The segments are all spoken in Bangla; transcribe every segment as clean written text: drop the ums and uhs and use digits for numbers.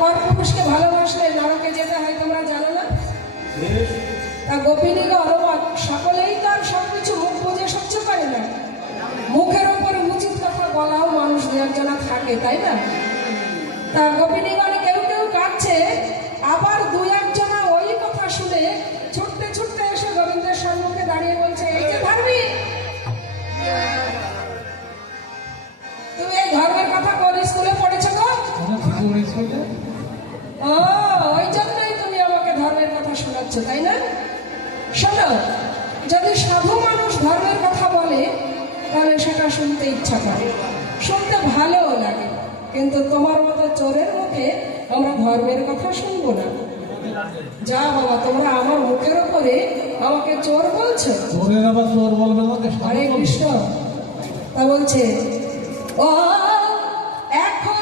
পরপুরুষকে ভালোবাসলে নরকে যেতে হয় তোমরা জানো না? তা গোপিনীকে অরবাক সকলেই তার সবকিছু মুখ বুঝে সহ্য করে না। মুখের ওপর উচিত কথা বলাও মানুষ দু একজনা থাকে, তাই না? তা গোপিনীগণে কেউ কেউ কাটছে, আবার দু একজনা ওই কথা শুনে ছুটতে ছুটতে এসে গোবিন্দের সম্মুখে দাঁড়িয়ে বলছে, এই যে ধর্মী, তুমি এই ধর্মের কথা কোন স্কুলে পড়েছো গো? ও, ওই জন্যই তুমি আমাকে ধর্মের কথা শোনাচ্ছ, তাই না? শোনো, যদি সাধু মানুষ ধর্মের কথা বলে তাহলে সেটা শুনতে ইচ্ছা করে, শুনতে ভালোও লাগে, কিন্তু তোমার মতো চোরের মুখে আমরা ধর্মের কথা শুনবো না। যা বাবা, তোমরা আমার মুখের ওপরে আমাকে চোর বলছো। চোরের আবার চোর বলবে না? হরে কৃষ্ণ। তা বলছে, ও এখন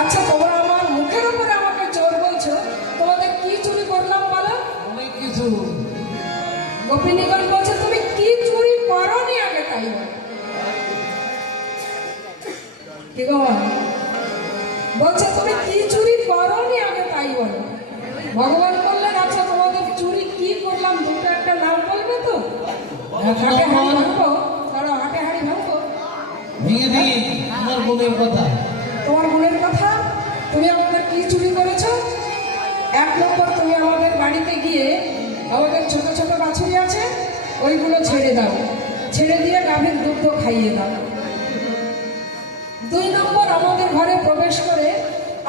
আচ্ছা, তোমরা আমার মুখের উপরে আমাকে চোর বলছো, তোমাদের কি চুরি করলাম বলো? অনেক কিছু। গোপিনীগণ বলছে, তুমি কি চুরি করনি আগে তাই বলো। কি গো মা? বলছে তুমি কি চুরি করনি আগে তাই বলো। ভগবান বললেন আচ্ছা তোমাদের চুরি কি করলাম দুটো একটা নাম বলবে তো? হাটে হাড়ি ভাঙবো, তারা হাটে হাড়ি ভাঙবো। ভেঙে দিই আমার বোনের কথা। তোমার বোনের কথা? তুমি আমাদের কি চুরি করেছো? এক নম্বর, তুমি আমাদের বাড়িতে গিয়ে আমাদের ছোট ছোট বাছুরি আছে ওইগুলো ছেড়ে দাও, ছেড়ে দিয়ে গাভীর দুধ খাইয়ে দাও। দুই নম্বর, আমাদের ঘরে প্রবেশ করে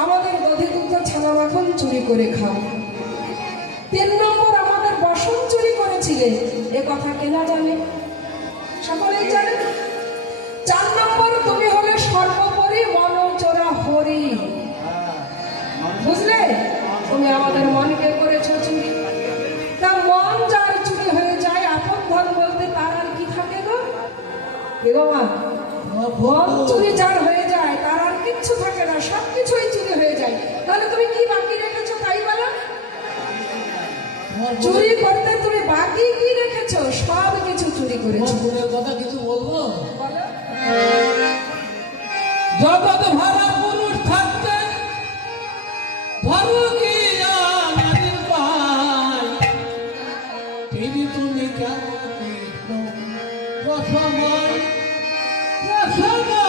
আমাদের দধি দুগ্ধ ছানা মাখন চুরি করে খাও। তিন নম্বর, আমাদের বসন চুরি করেছিলে, এ কথা কেনা জানে? সকলেই জানে। চার নম্বর, তুমি হলে সর্বোপরি মনচোরা হরি। বুঝলে? তুমি আমাদের মনকে করেছো চুরি। তা মন যার চুরি হয়ে যায়, আপন ধন বলতে তার আর কি থাকে গো? কি গো মা? মন চুরি যার হয়ে যায় তার আর কিচ্ছু থাকে না, সবকিছুই চুরি হয়ে যায়। তাহলে তুমি কি বাকি রেখেছো তাই বলো? চুরি করতে তুমি বাকি কি রেখেছো? সব কিছু চুরি করেছো। আমার বোনের কথা কিছু বলবো? বলো। জগৎ ভরা পুরুষ থাকতে ধর্ম কি নারীর পায়, তিনি তুমি কেন কৃষ্ণ রসময় রসময়